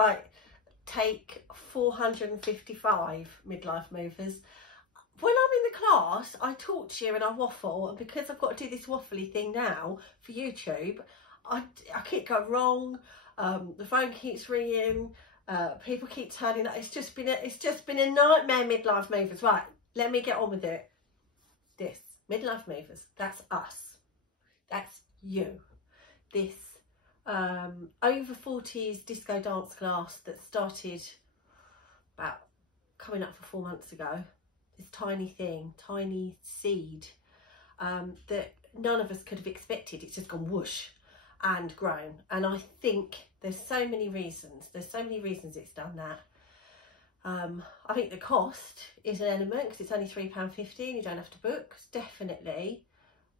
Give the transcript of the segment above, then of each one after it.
Right, take 455, Midlife Movers. When I'm in the class, I talk to you and I waffle, and because I've got to do this waffly thing now for YouTube, I keep going wrong. The phone keeps ringing. People keep turning up. It's just been a nightmare, Midlife Movers. Right, let me get on with it. This Midlife Movers, that's us. That's you. This over 40s disco dance class that started about coming up for 4 months ago. This tiny thing, tiny seed that none of us could have expected. It's just gone whoosh and grown. And I think there's so many reasons. It's done that. I think the cost is an element because it's only £3.50 and you don't have to book. It's definitely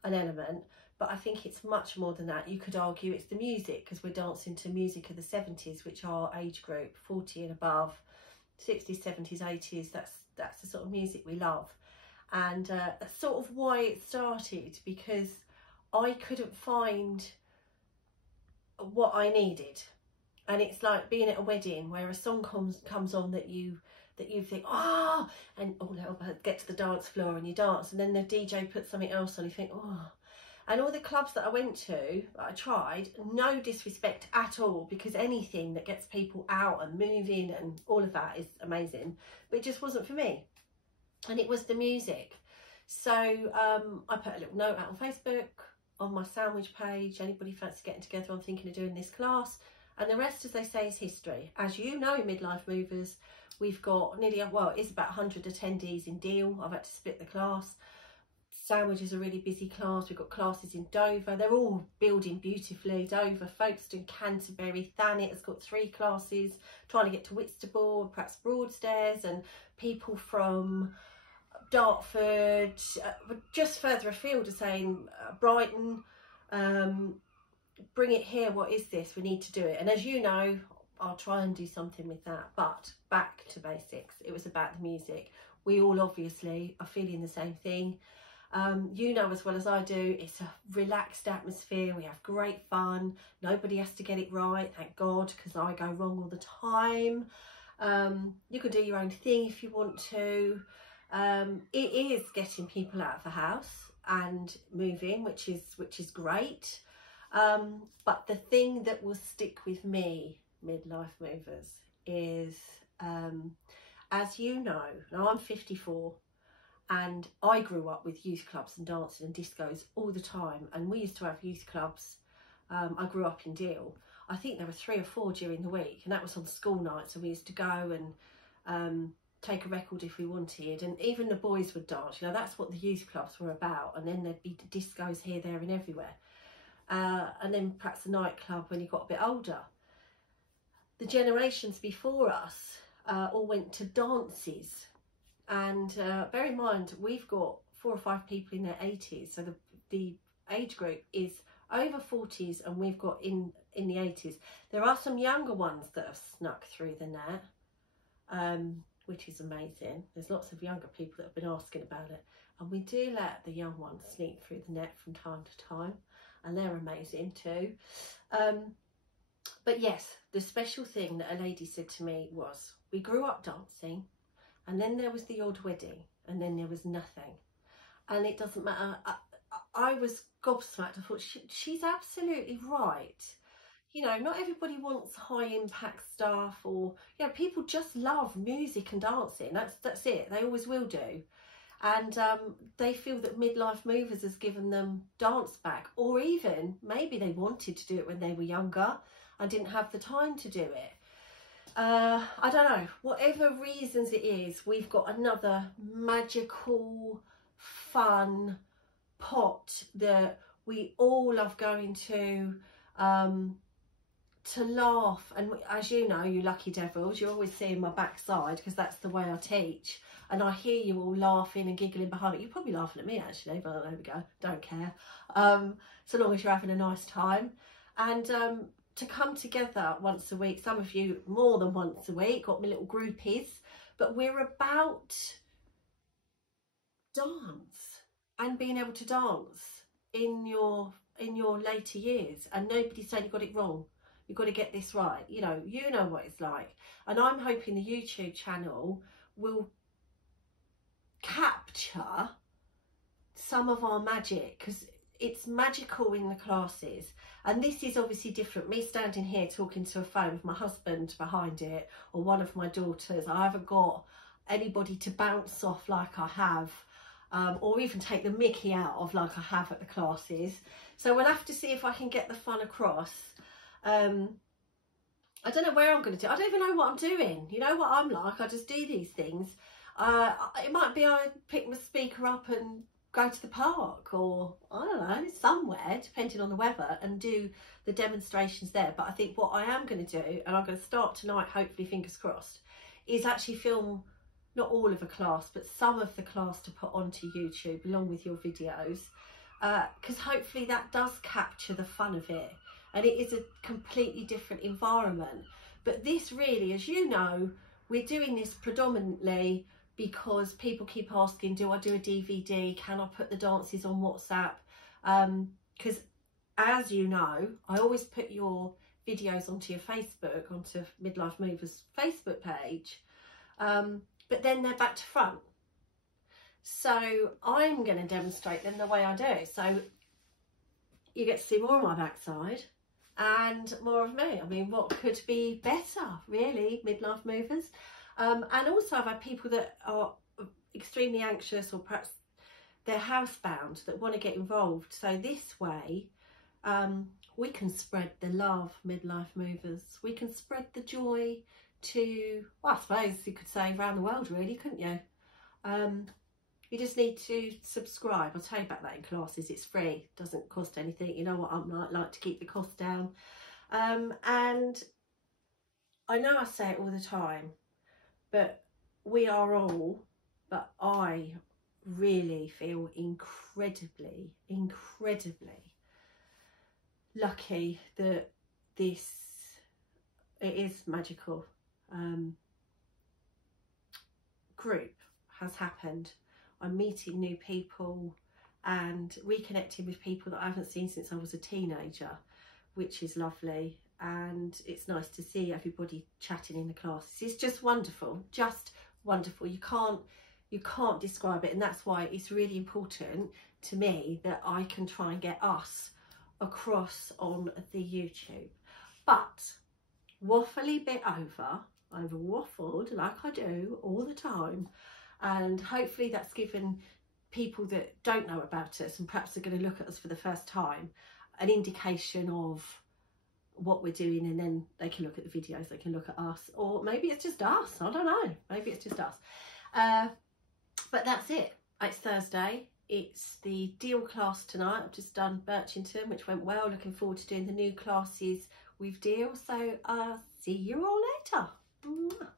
an element. But I think it's much more than that. You could argue it's the music because we're dancing to music of the 70s, which are age group 40 and above, 60s, 70s, 80s. That's the sort of music we love. And that's sort of why it started, because I couldn't find what I needed. And it's like being at a wedding where a song comes on that you think, oh, and oh no, get to the dance floor and you dance, and then the DJ puts something else on, you think, oh. And all the clubs that I went to, that I tried, no disrespect at all, because anything that gets people out and moving and all of that is amazing, but it just wasn't for me. And it was the music. So I put a little note out on Facebook, on my sandwich page, anybody fancy getting together, I'm thinking of doing this class. And the rest, as they say, is history. As you know, Midlife Movers, we've got nearly, well, it's about 100 attendees in Deal. I've had to split the class. Sandwich is a really busy class. We've got classes in Dover. They're all building beautifully. Dover, Folkestone, Canterbury, Thanet has got 3 classes. Trying to get to Whitstable, perhaps Broadstairs, and people from Dartford, just further afield, are saying Brighton, bring it here. What is this? We need to do it. And as you know, I'll try and do something with that. But back to basics. It was about the music. We all obviously are feeling the same thing. You know as well as I do, it's a relaxed atmosphere. We have great fun. Nobody has to get it right, thank God, because I go wrong all the time. You can do your own thing if you want to. It is getting people out of the house and moving, which is great. But the thing that will stick with me, Midlife Movers, is as you know, now I'm 54. And I grew up with youth clubs and dancing and discos all the time. And we used to have youth clubs. I grew up in Deal. I think there were 3 or 4 during the week. And that was on school nights. So we used to go and take a record if we wanted. And even the boys would dance. You know, that's what the youth clubs were about. And then there'd be discos here, there and everywhere. And then perhaps a nightclub when you got a bit older. The generations before us all went to dances. And bear in mind, we've got 4 or 5 people in their 80s. So the age group is over 40s and we've got in the 80s. There are some younger ones that have snuck through the net, which is amazing. There's lots of younger people that have been asking about it. And we do let the young ones sneak through the net from time to time. And they're amazing too. But yes, the special thing that a lady said to me was, we grew up dancing. And then there was the odd wedding, and then there was nothing. And it doesn't matter. I was gobsmacked. I thought, she's absolutely right. You know, not everybody wants high impact stuff, or, you know, people just love music and dancing. That's it. They always will do. And they feel that Midlife Movers has given them dance back, or even maybe they wanted to do it when they were younger and didn't have the time to do it. I don't know, whatever reasons it is, we've got another magical, fun pot that we all love going to laugh. And as you know, you lucky devils, you're always seeing my backside because that's the way I teach. And I hear you all laughing and giggling behind it. You're probably laughing at me actually, but there we go, don't care. So long as you're having a nice time. And to come together once a week, some of you more than once a week, got my little groupies, but we're about dance and being able to dance in your later years, and nobody's saying you got it wrong. You've got to get this right. You know what it's like. And I'm hoping the YouTube channel will capture some of our magic, because it's magical in the classes. And this is obviously different. Me standing here talking to a phone with my husband behind it, or one of my daughters. I haven't got anybody to bounce off like I have, or even take the mickey out of like I have at the classes. So we'll have to see if I can get the fun across. I don't know where I'm going to do. I don't even know what I'm doing. You know what I'm like. I just do these things. It might be I pick my speaker up and go to the park, or I don't know, somewhere, depending on the weather, and do the demonstrations there. But I think what I am going to do, and I'm going to start tonight, hopefully, fingers crossed, is actually film not all of a class, but some of the class to put onto YouTube along with your videos, because hopefully that does capture the fun of it. And it is a completely different environment. But this really, as you know, we're doing this predominantly because people keep asking, do I do a DVD? Can I put the dances on WhatsApp? Because as you know, I always put your videos onto your Facebook, onto Midlife Movers Facebook page, but then they're back to front. So I'm going to demonstrate them the way I do. So you get to see more of my backside and more of me. I mean, what could be better, really, Midlife Movers? And also I've had people that are extremely anxious, or perhaps they're housebound, that want to get involved. So this way, we can spread the love, Midlife Movers. We can spread the joy to, well, I suppose you could say around the world, really, couldn't you? You just need to subscribe. I'll tell you about that in classes. It's free, doesn't cost anything. You know what I'm like to keep the cost down. And I know I say it all the time, but we are all, but I really feel incredibly lucky that it is magical group has happened. I'm meeting new people and reconnecting with people that I haven't seen since I was a teenager, which is lovely. And it's nice to see everybody chatting in the classes. It's just wonderful, just wonderful. You can't describe it, and that's why it's really important to me that I can try and get us across on the YouTube. But waffly bit over. I've waffled like I do all the time, and hopefully that's given people that don't know about us and perhaps are going to look at us for the first time an indication of what we're doing, and then they can look at the videos, they can look at us, or maybe it's just us, I don't know, maybe it's just us. But that's it. It's Thursday. It's the deal class tonight. I've just done Birchington, which went well. Looking forward to doing the new classes with Deal. So see you all later. Mwah.